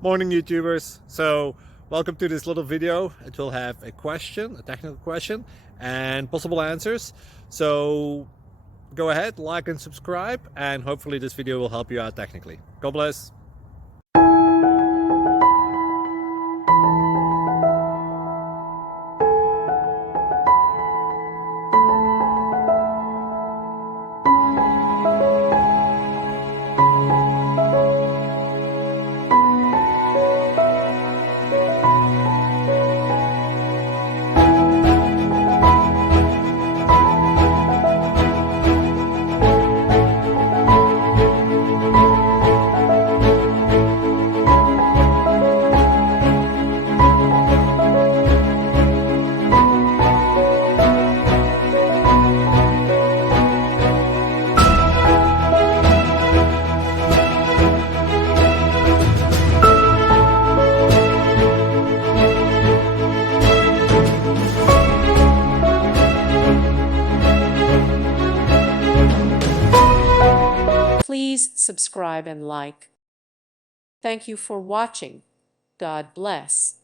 Morning YouTubers. So welcome to this little video. It will have a question, a technical question, and possible answers. So go ahead, like and subscribe, and hopefully this video will help you out technically. God bless. Please subscribe and like. Thank you for watching. God bless.